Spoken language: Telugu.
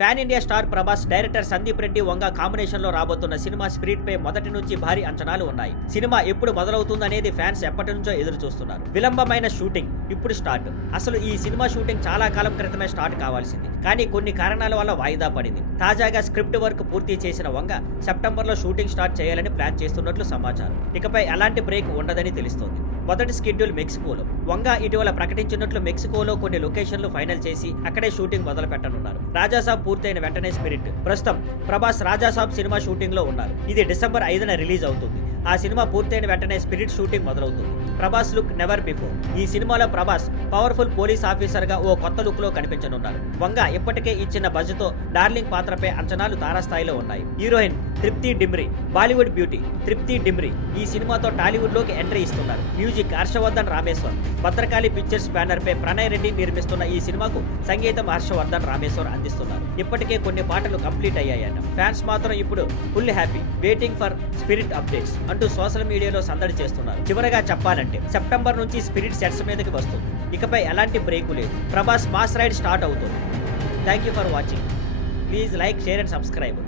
Pan India star Prabhas, director Sandeep Reddy Vanga combination లో రాబోతున్న సినిమా స్పిరిట్ పై మొదటి నుంచి భారీ అంచనాలు ఉన్నాయి. సినిమా ఎప్పుడు మొదలవుతుందనేది ఫ్యాన్స్ ఎప్పటి నుంచో ఎదురు చూస్తున్నారు. విలంబమైన షూటింగ్ ఇప్పుడు స్టార్ట్. అసలు ఈ సినిమా షూటింగ్ చాలా కాలం క్రితమే స్టార్ట్ కావాల్సింది, కానీ కొన్ని కారణాల వల్ల వాయిదా పడింది. తాజాగా స్క్రిప్ట్ వర్క్ పూర్తి చేసిన వంగ సెప్టెంబర్ లో షూటింగ్ స్టార్ట్ చేయాలని ప్లాన్ చేస్తున్నట్లు సమాచారం. ఇకపై ఎలాంటి బ్రేక్ ఉండదని తెలుస్తోంది. మొదటి షెడ్యూల్ మెక్సికోలో. వంగ ఇటీవల ప్రకటించినట్లు మెక్సికోలో కొన్ని లొకేషన్లు ఫైనల్ చేసి అక్కడే షూటింగ్ మొదలు పెట్టనున్నారు. రాజాసాబ్ పూర్తయిన వెంటనే స్పిరిట్. ప్రస్తుతం ప్రభాస్ రాజాసాబ్ సినిమా షూటింగ్ లో ఉన్నారు. ఇది డిసెంబర్ 5న రిలీజ్ అవుతుంది. ఆ సినిమా పూర్తయిన వెంటనే స్పిరిట్ షూటింగ్ మొదలవుతుంది. Prabhas look never before. ఈ సినిమాలో ప్రభాస్ పవర్ఫుల్ పోలీస్ ఆఫీసర్ గా ఓ కొత్త లుక్ లో కనిపించనున్నారు. వంగ ఇప్పటికే ఇచ్చిన బజ్ తో డార్లింగ్ పాత్రపై అంచనాలు తారాస్థాయిలో ఉన్నాయి. హీరోయిన్ తృప్తి డిమ్రీ, బాలీవుడ్ బ్యూటీ తృప్తి డిమ్రీ ఈ సినిమాతో టాలీవుడ్ లోకి ఎంట్రీ ఇస్తున్నారు. Music Harshavardhan Rameshwar. Bhadrakali pictures banner పై ప్రణయ్ రెడ్డి నిర్మిస్తున్న ఈ సినిమాకు సంగీతం హర్షవర్ధన్ రామేశ్వర్ అందిస్తున్నారు. ఇప్పటికే కొన్ని పాటలు కంప్లీట్ అయ్యాయట. ఫ్యాన్స్ మాత్రం ఇప్పుడు full happy, waiting for spirit updates అంటూ సోషల్ మీడియాలో సందడి చేస్తున్నారు. చివరగా చెప్పాలంటే సెప్టెంబర్ నుంచి స్పిరిట్ సెట్స్ మీదకి వస్తుంది. ఇకపై ఎలాంటి బ్రేకు లేదు. ప్రభాస్ మాస్ రైడ్ స్టార్ట్ అవుతుంది. Thank you for watching. Please like, share and subscribe.